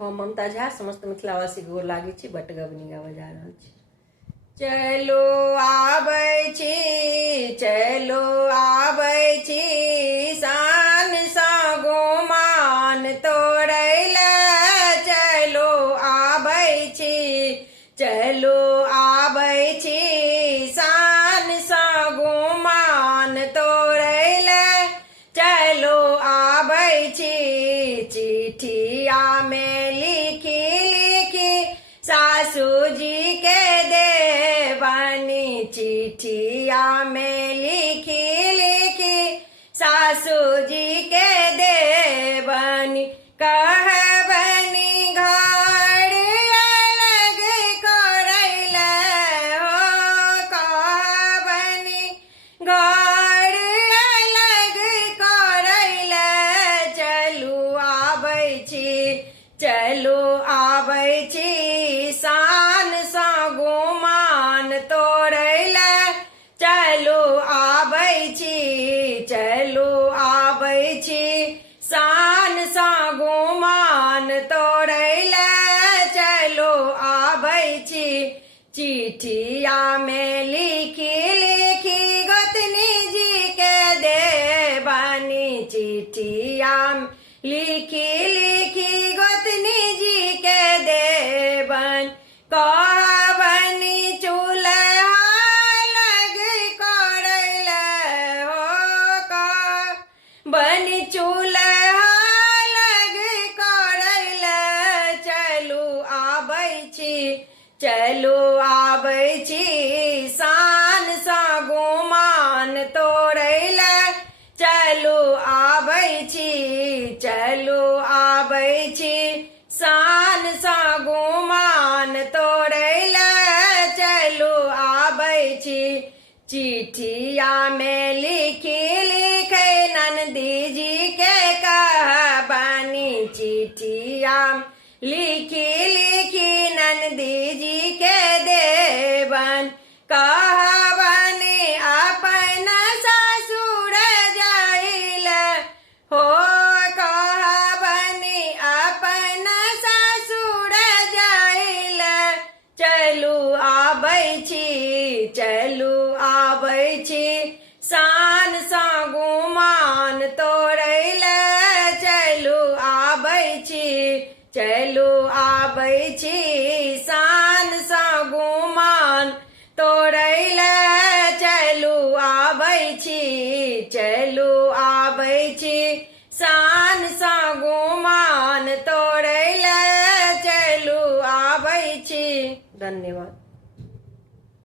हम ममता झा समस्त मिथिलावासी गोर लागे छी। बटगबनी गाबऽ जा रहल छी। चलो आबै छी, चलो आबै छी, शान सा गुमान तोड़ै लए। चलो आबै छी, चलो आबै छी, शान सा गुमान तोड़ै लए। चलो आबै छी, चिट्ठिया में लिखी लिखी सासू जी के देवानी। चिट्ठिया में लिखी लिखी सासू जी के देवानी। कहबनी घर अलग करै लए हो, कहबनी घर अलग करै लए। चलू आबै छी, चलू आबै छी, शान सा गुमान तोड़ै लए। चलू आबै छी, चलू आबै छी, शान सा गुमान तोड़ै लए। चलू आबै छी, चिट्ठिया में लिखी लिखी गोतनी जी के देवानी। चिट्ठिया में लिखी लिखी गोतनी जी के देवन। कहबनी चूल्हा लग करै लए हो, कहबनी चूल्हा लग करै लए। चलू आबै छी, चलू आबै छी, शान सा गुमान तोड़ै लए। चलू आबै छी, चलू आबै छी, शान सा गुमान तोड़ै लए। चलू आबै छी, चिट्ठिया में लिखी लिखै ननदी जी के कहबनी। चिट्ठिया में लिखी लिखी ननदी जी के देवन। कहबनी अपन ससुर जाइल हो, कहबनी अपन ससुर जाइल। चलू आबै छी, चलू आबै छी, शान सा गुमान तोड़ै लए। चलू आबै छी, चलू आबै छी, शान सा गुमान तोड़ै लए। चलू आबै छी, चलू आबै छी, शान सा गुमान तोड़ै लए। चलू आबै छी। धन्यवाद।